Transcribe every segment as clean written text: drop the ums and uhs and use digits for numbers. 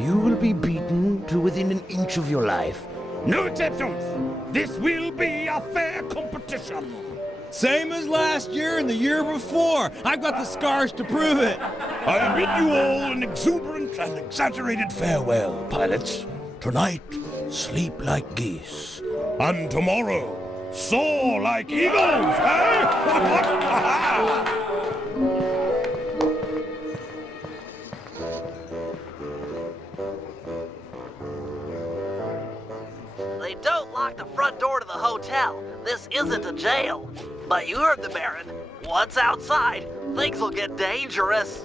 you will be beaten to within an inch of your life. No exceptions! This will be a fair competition! Same as last year and the year before. I've got the scars to prove it. I bid you all an exuberant and exaggerated farewell, pilots. Tonight, sleep like geese. And tomorrow, soar like eagles, eh? They don't lock the front door to the hotel. This isn't a jail. But you heard the Baron. Once outside, things will get dangerous.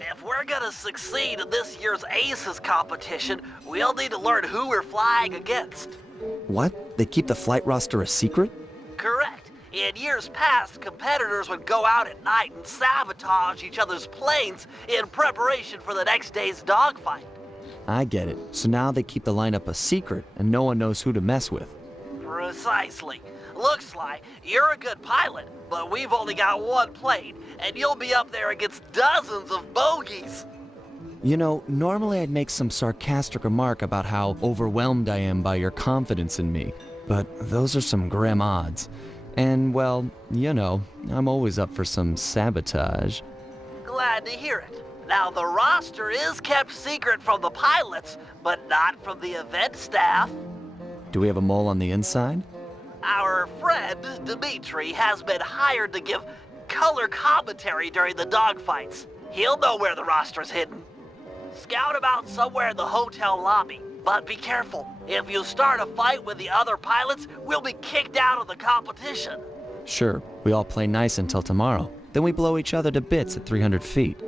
If we're gonna succeed in this year's Aces competition, we'll need to learn who we're flying against. What? They keep the flight roster a secret? Correct. In years past, competitors would go out at night and sabotage each other's planes in preparation for the next day's dogfight. I get it. So now they keep the lineup a secret and no one knows who to mess with. Precisely. Looks like you're a good pilot, but we've only got one plane, and you'll be up there against dozens of bogeys. You know, normally I'd make some sarcastic remark about how overwhelmed I am by your confidence in me, but those are some grim odds. And, well, you know, I'm always up for some sabotage. Glad to hear it. Now, the roster is kept secret from the pilots, but not from the event staff. Do we have a mole on the inside? Our friend, Dimitri, has been hired to give color commentary during the dogfights. He'll know where the roster's hidden. Scout about somewhere in the hotel lobby, but be careful. If you start a fight with the other pilots, we'll be kicked out of the competition. Sure, we all play nice until tomorrow. Then we blow each other to bits at 300 feet.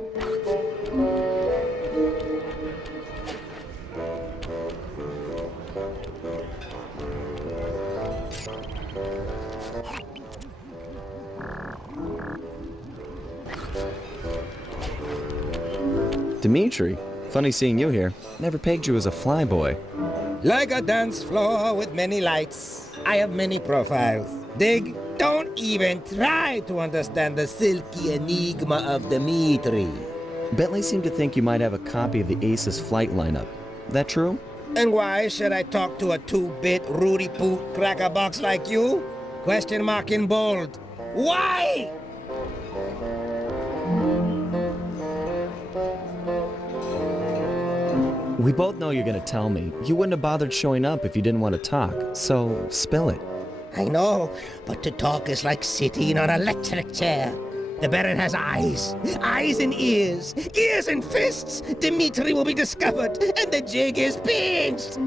Dimitri, funny seeing you here. Never pegged you as a flyboy. Like a dance floor with many lights, I have many profiles. Dig, don't even try to understand the silky enigma of Dimitri. Bentley seemed to think you might have a copy of the Aces flight lineup. That true? And why should I talk to a 2-bit Rudy Poot crackerbox like you? Question mark in bold. Why? We both know you're gonna tell me. You wouldn't have bothered showing up if you didn't want to talk, so spill it. I know, but to talk is like sitting on an electric chair. The Baron has eyes and ears and fists. Dimitri will be discovered, and the jig is pinched.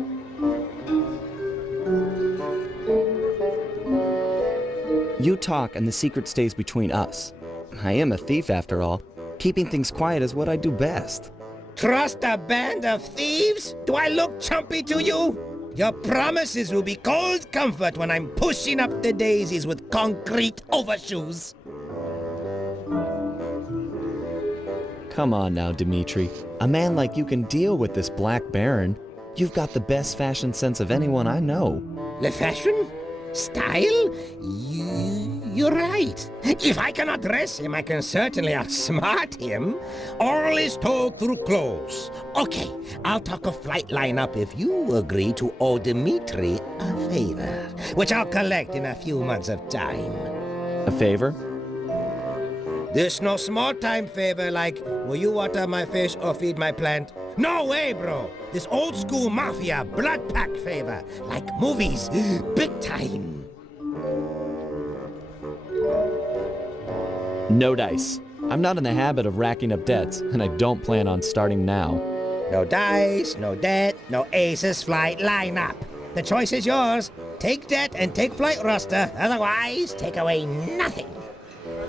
You talk and the secret stays between us. I am a thief after all. Keeping things quiet is what I do best. Trust a band of thieves? Do I look chumpy to you? Your promises will be cold comfort when I'm pushing up the daisies with concrete overshoes. Come on now, Dimitri. A man like you can deal with this Black Baron. You've got the best fashion sense of anyone I know. Le fashion? Style? You're right. If I cannot dress him, I can certainly outsmart him. All is told through clothes. Okay, I'll talk a flight lineup if you agree to owe Dimitri a favor, which I'll collect in a few months of time. A favor? This no small-time favor like, will you water my fish or feed my plant? No way, bro. This old-school mafia blood pact favor, like movies, big time. No dice. I'm not in the habit of racking up debts, and I don't plan on starting now. No dice, no debt, no aces flight lineup. The choice is yours. Take debt and take flight roster. Otherwise, take away nothing.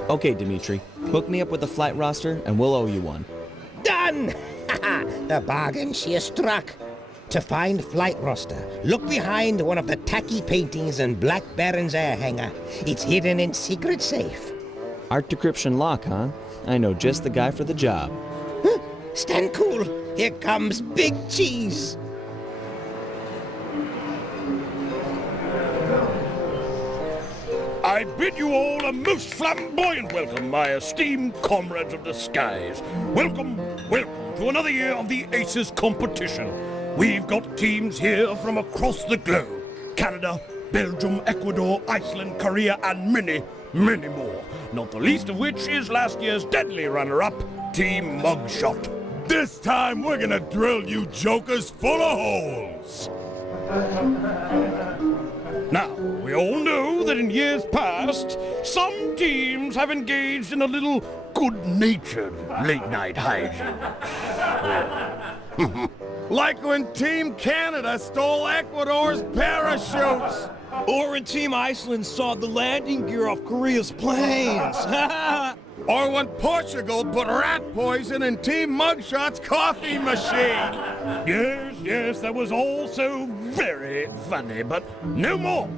Okay, Dimitri. Hook me up with the flight roster, and we'll owe you one. Done! The bargain she has struck. To find flight roster, look behind one of the tacky paintings in Black Baron's air hangar. It's hidden in secret safe. Art decryption lock, huh? I know just the guy for the job. Stand cool. Here comes Big Cheese. I bid you all a most flamboyant welcome, my esteemed comrades of the skies. Welcome to another year of the Aces competition. We've got teams here from across the globe. Canada, Belgium, Ecuador, Iceland, Korea, and many, many more. Not the least of which is last year's deadly runner-up, Team Mugshot. This time we're gonna drill you jokers full of holes. Now, we all know that in years past, some teams have engaged in a little good-natured late-night hygiene. Like when Team Canada stole Ecuador's parachutes. Or when Team Iceland sawed the landing gear off Korea's planes. Or when Portugal put rat poison in Team Mugshot's coffee machine. Yes, that was all so very funny, but no more.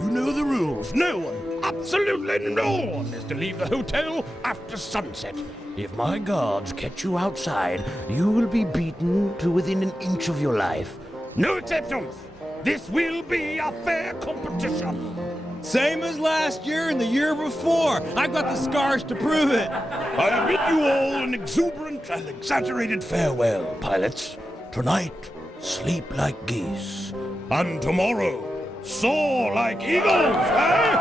You know the rules. No one, absolutely no one, is to leave the hotel after sunset. If my guards catch you outside, you will be beaten to within an inch of your life. No exceptions. This will be a fair competition. Same as last year and the year before. I've got the scars to prove it. I bid you all an exuberant and exaggerated farewell, pilots. Tonight, sleep like geese. And tomorrow, soar like eagles, eh?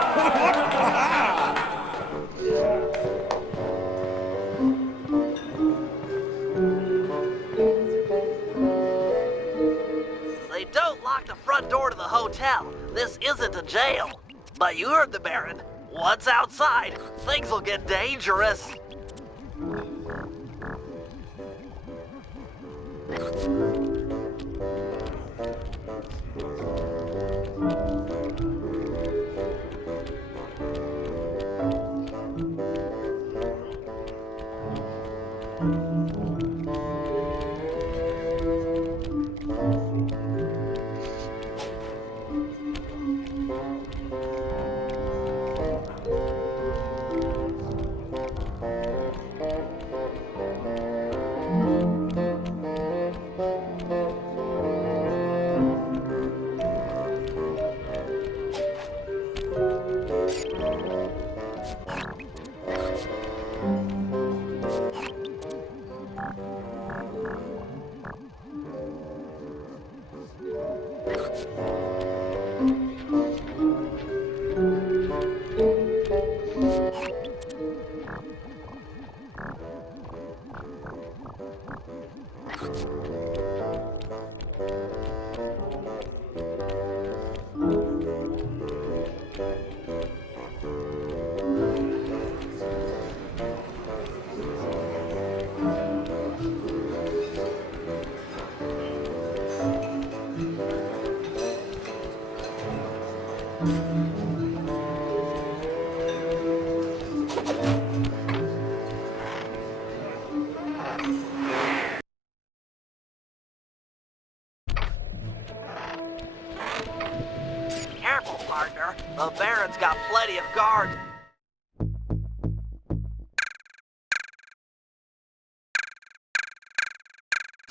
They don't lock the front door to the hotel. This isn't a jail. But you heard the Baron. Once outside, things will get dangerous.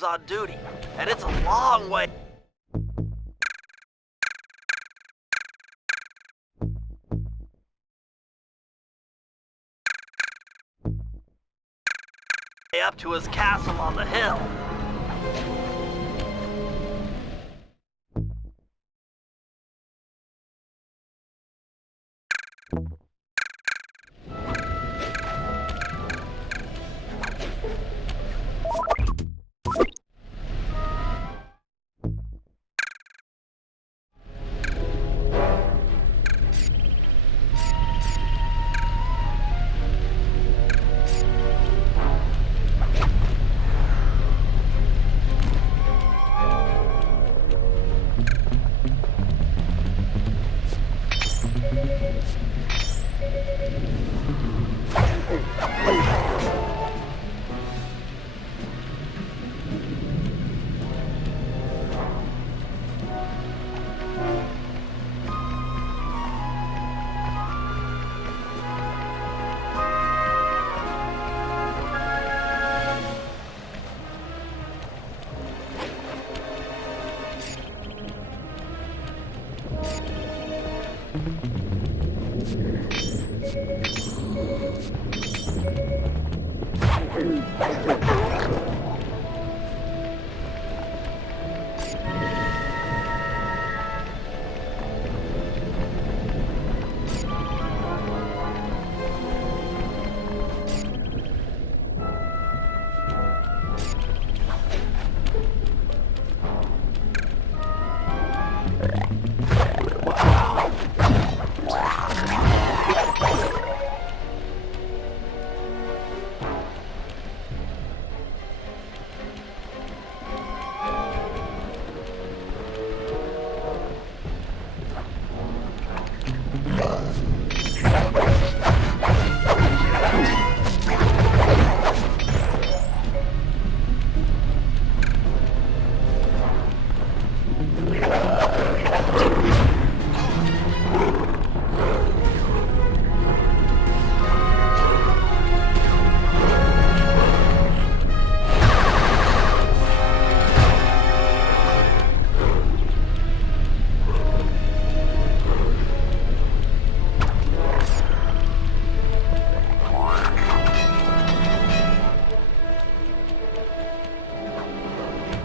guards on duty, and it's a long way up to his castle on the hill.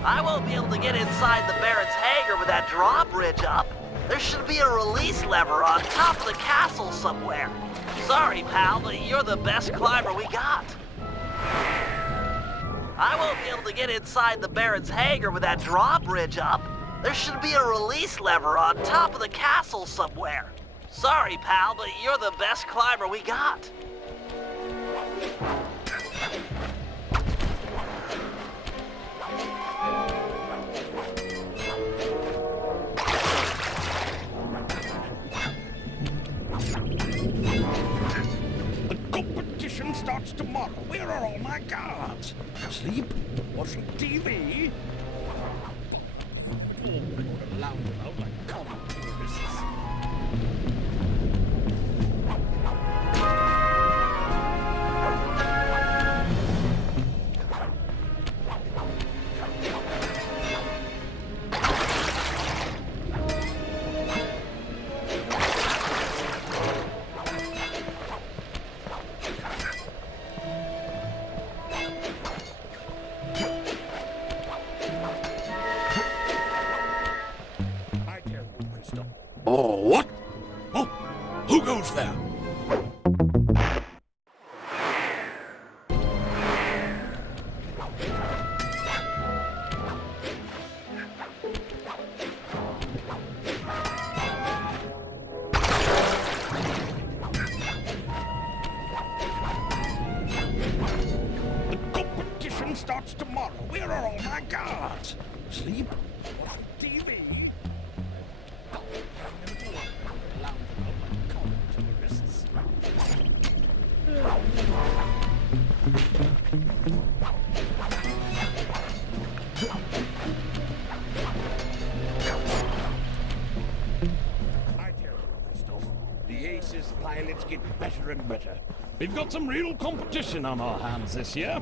I won't be able to get inside the Baron's hangar with that drawbridge up. There should be a release lever on top of the castle somewhere. Sorry, pal, but you're the best climber we got. I won't be able to get inside the Baron's hangar with that drawbridge up. There should be a release lever on top of the castle somewhere. Sorry, pal, but you're the best climber we got. Starts tomorrow. Where are all my guards? Sleep? Watching TV? Oh, we're going to lounge about like common tourists. Oh, what? Oh, who goes there? The competition starts tomorrow. Where are all my guards? Sleep? Watching TV? I tell you, Christoph, the Aces pilots get better and better. We've got some real competition on our hands this year.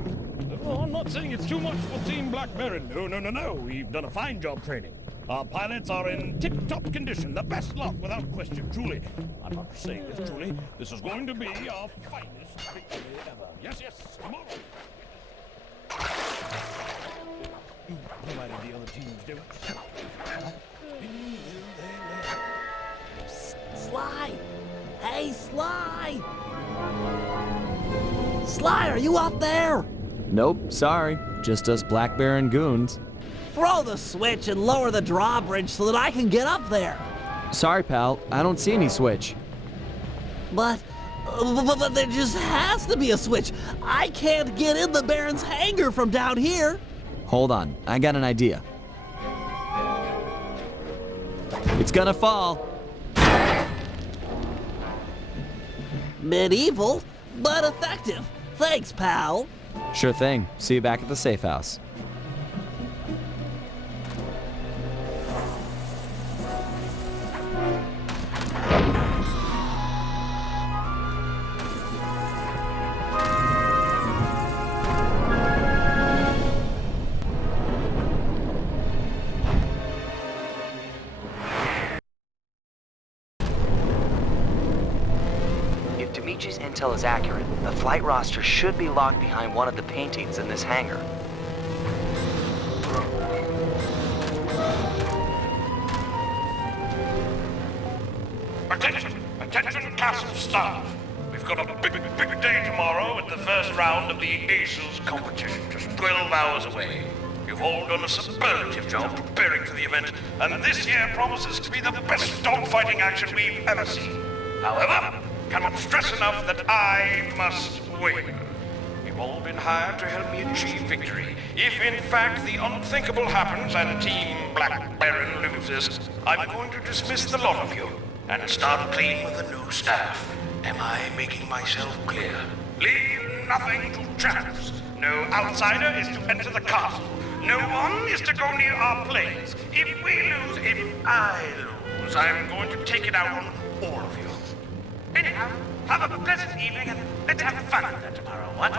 Oh, I'm not saying it's too much for Team Black Baron. No. We've done a fine job training. Our pilots are in tip-top condition. The best lot, without question. Truly, I'm not saying this truly. This is going to be our finest victory ever. Yes, tomorrow. Provided the other teams don't. Sly! Hey, Sly! Sly, are you up there? Nope, sorry. Just us Black Baron goons. Throw the switch and lower the drawbridge so that I can get up there. Sorry, pal. I don't see any switch. But there just has to be a switch. I can't get in the Baron's hangar from down here. Hold on. I got an idea. It's gonna fall. Medieval, but effective. Thanks, pal. Sure thing. See you back at the safe house. If Dimitri's intel is accurate, the flight roster should be locked behind one of the paintings in this hangar. Attention, castle staff. We've got a big day tomorrow at the first round of the Aces competition, just 12 hours away. You've all done a superlative job preparing for the event, and this year promises to be the best dogfighting action we've ever seen. However, cannot stress enough that I must win. You've all been hired to help me achieve victory. If in fact the unthinkable happens and Team Black Baron loses, I'm going to dismiss the lot of you and start clean with the new staff. Am I making myself clear? Leave nothing to chance. No outsider is to enter the castle. No one is to go near our planes. If I lose, I'm going to take it out on all of you. Anyhow, have a pleasant evening and let's have fun with that tomorrow. What?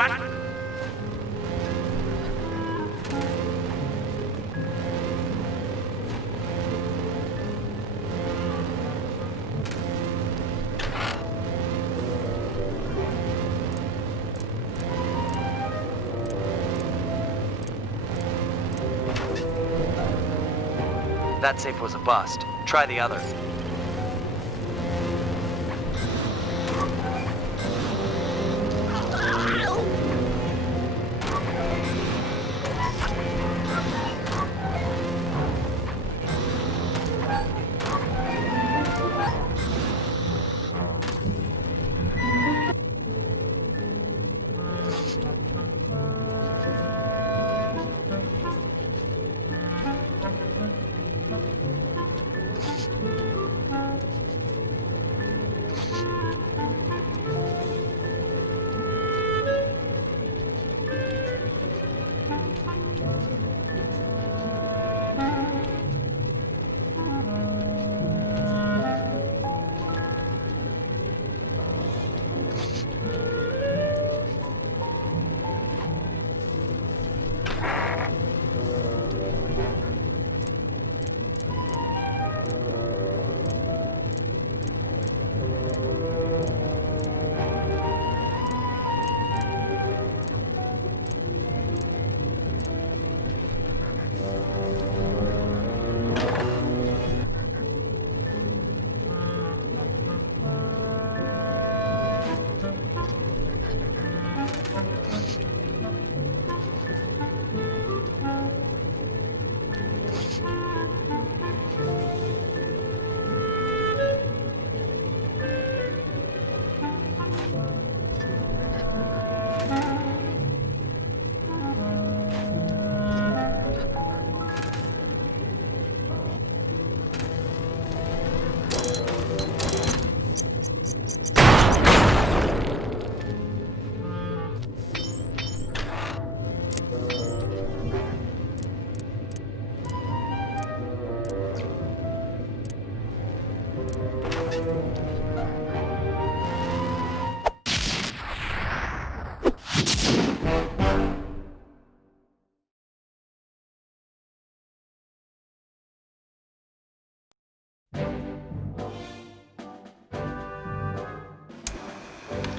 That safe was a bust. Try the other.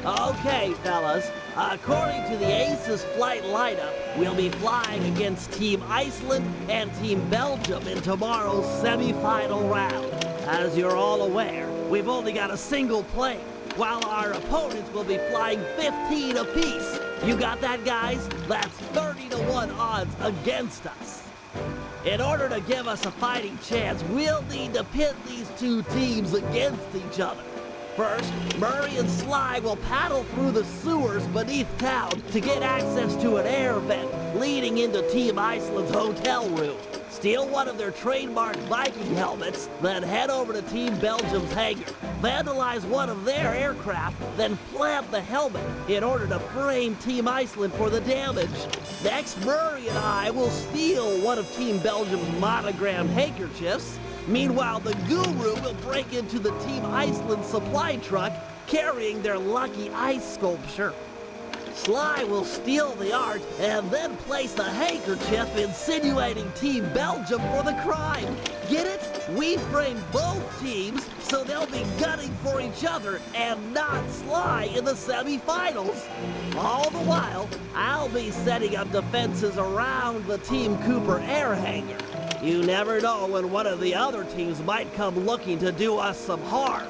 Okay, fellas. According to the Aces flight lineup, we'll be flying against Team Iceland and Team Belgium in tomorrow's semi-final round. As you're all aware, we've only got a single plane, while our opponents will be flying 15 apiece. You got that, guys? That's 30-to-1 odds against us. In order to give us a fighting chance, we'll need to pit these two teams against each other. First, Murray and Sly will paddle through the sewers beneath town to get access to an air vent leading into Team Iceland's hotel room. Steal one of their trademark Viking helmets, then head over to Team Belgium's hangar. Vandalize one of their aircraft, then plant the helmet in order to frame Team Iceland for the damage. Next, Murray and I will steal one of Team Belgium's monogrammed handkerchiefs. Meanwhile, the Guru will break into the Team Iceland supply truck carrying their lucky ice sculpture. Sly will steal the art and then place the handkerchief insinuating Team Belgium for the crime. Get it? We frame both teams so they'll be gunning for each other and not Sly in the semifinals. All the while, I'll be setting up defenses around the Team Cooper air hangar. You never know when one of the other teams might come looking to do us some harm.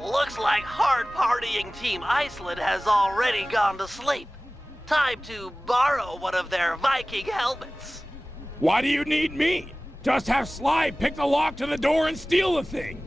Looks like hard-partying Team Iceland has already gone to sleep. Time to borrow one of their Viking helmets. Why do you need me? Just have Sly pick the lock to the door and steal the thing.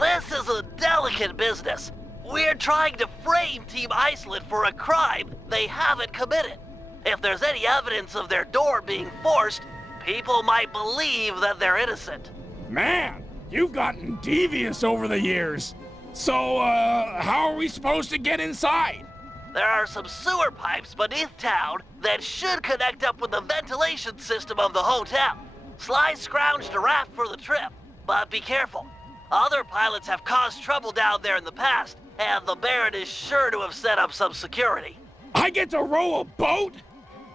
This is a delicate business. We're trying to frame Team Iceland for a crime they haven't committed. If there's any evidence of their door being forced, people might believe that they're innocent. Man, you've gotten devious over the years. So, how are we supposed to get inside? There are some sewer pipes beneath town that should connect up with the ventilation system of the hotel. Sly scrounged a raft for the trip, but be careful. Other pilots have caused trouble down there in the past, and the Baron is sure to have set up some security. I get to row a boat?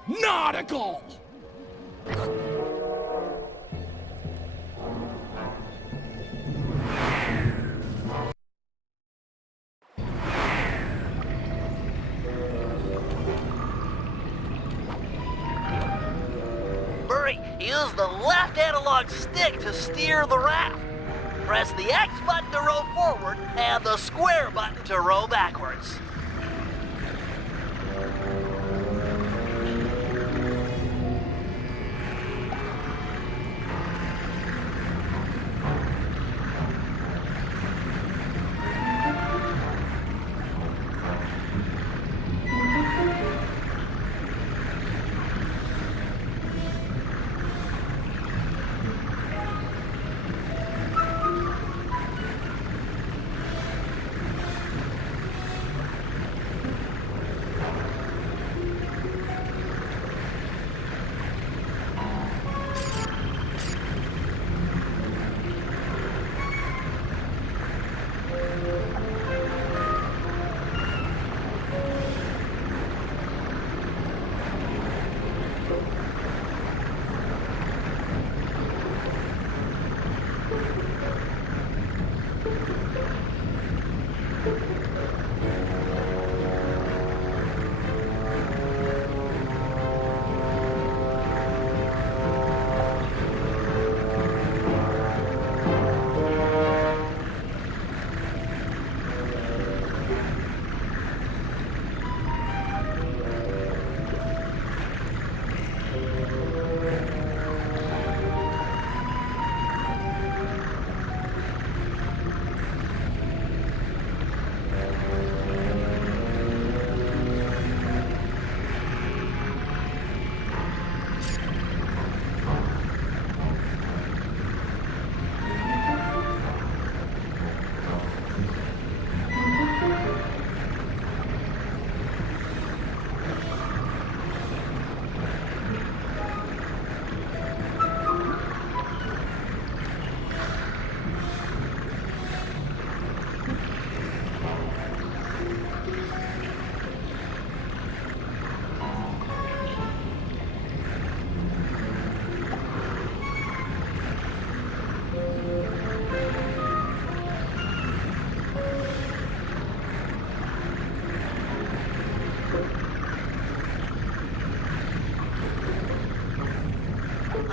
Nautical! Use the left analog stick to steer the raft. Press the X button to row forward and the square button to row backwards.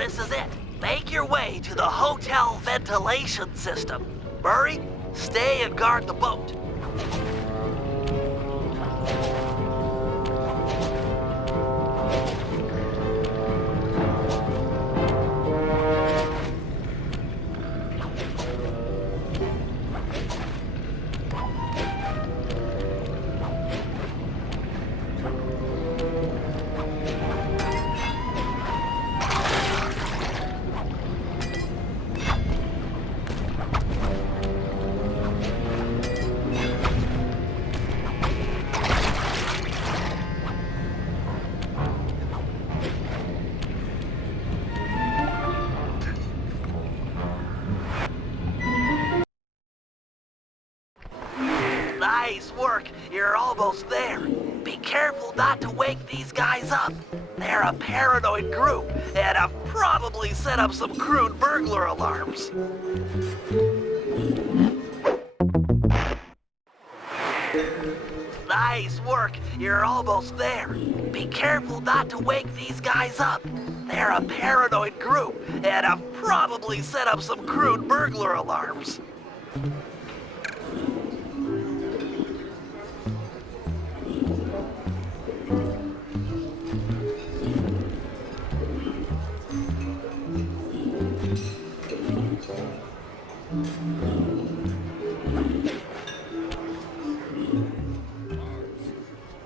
this is it. Make your way to the hotel ventilation system. Murray, stay and guard the boat. Nice work. You're almost there. Be careful not to wake these guys up. They're a paranoid group and have probably set up some crude burglar alarms. Nice work. You're almost there. Be careful not to wake these guys up. They're a paranoid group and have probably set up some crude burglar alarms.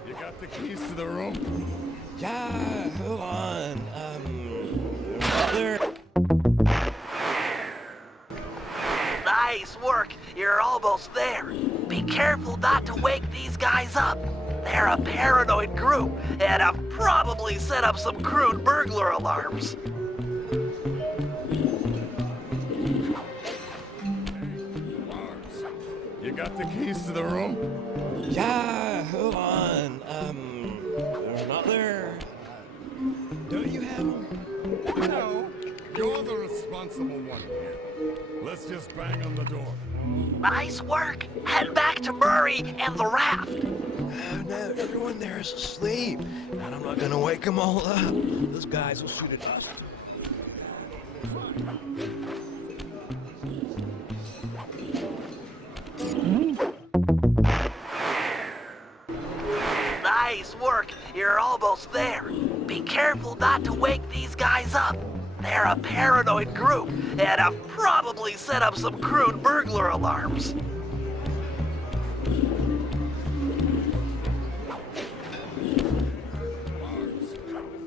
You got the keys to the room? Yeah, hold on. There. Nice work. You're almost there. Be careful not to wake these guys up. They're a paranoid group and have probably set up some crude burglar alarms. You got the keys to the room? Yeah, hold on. They're not there. Don't you have them? No, you're the responsible one here. Let's just bang on the door. Nice work. Head back to Murray and the raft. Oh, no, everyone there is asleep. And I'm not gonna wake them all up. Those guys will shoot at us. Nice work. You're almost there. Be careful not to wake these guys up. They're a paranoid group and have probably set up some crude burglar alarms.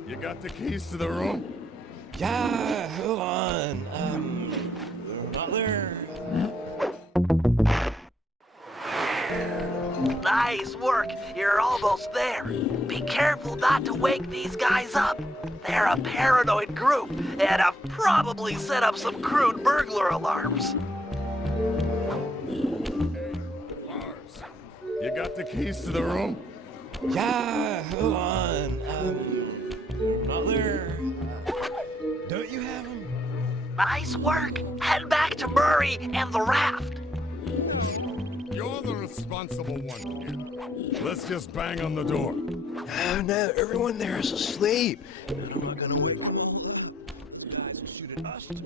You got the keys to the room? Yeah, hold on. They're not there. Nice work. You're almost there. Be careful not to wake these guys up. They're a paranoid group and have probably set up some crude burglar alarms. Lars, you got the keys to the room? Yeah, hold on. Not there. Don't you have them? Nice work. Head back to Murray and the raft. You're the responsible one here. Let's just bang on the door. Oh, no, everyone there is asleep. And I'm not gonna wake them all up. These guys will shoot at us too.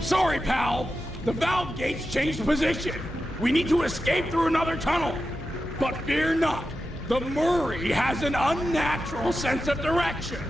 Sorry, pal. The valve gates changed position. We need to escape through another tunnel. But fear not. The Murray has an unnatural sense of direction.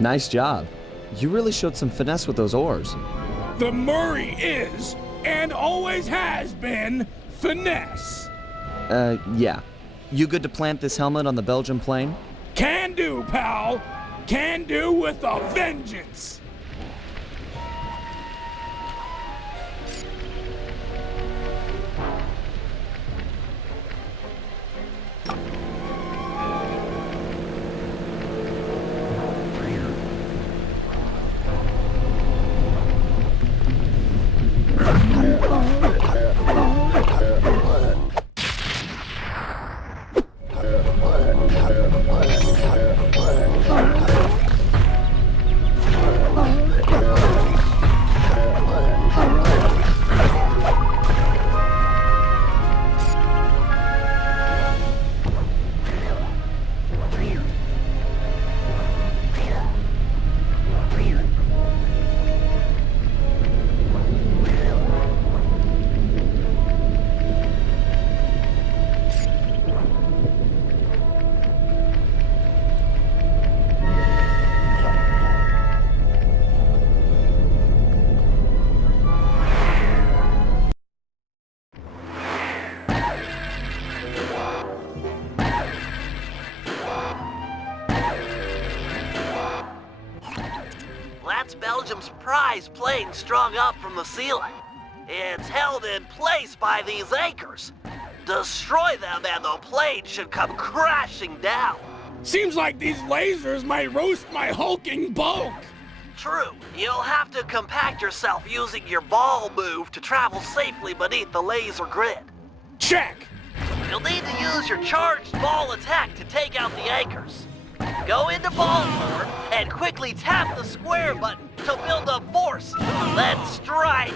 Nice job. You really showed some finesse with those oars. The Murray is, and always has been, finesse. Yeah. You good to plant this helmet on the Belgian plane? Can do, pal. Can do with a vengeance. That's Belgium's prize plane strung up from the ceiling. It's held in place by these anchors. Destroy them and the plane should come crashing down. Seems like these lasers might roast my hulking bulk. True, you'll have to compact yourself using your ball move to travel safely beneath the laser grid. Check. You'll need to use your charged ball attack to take out the anchors. Go into ball mode and quickly tap the square button to build up force. Then strike.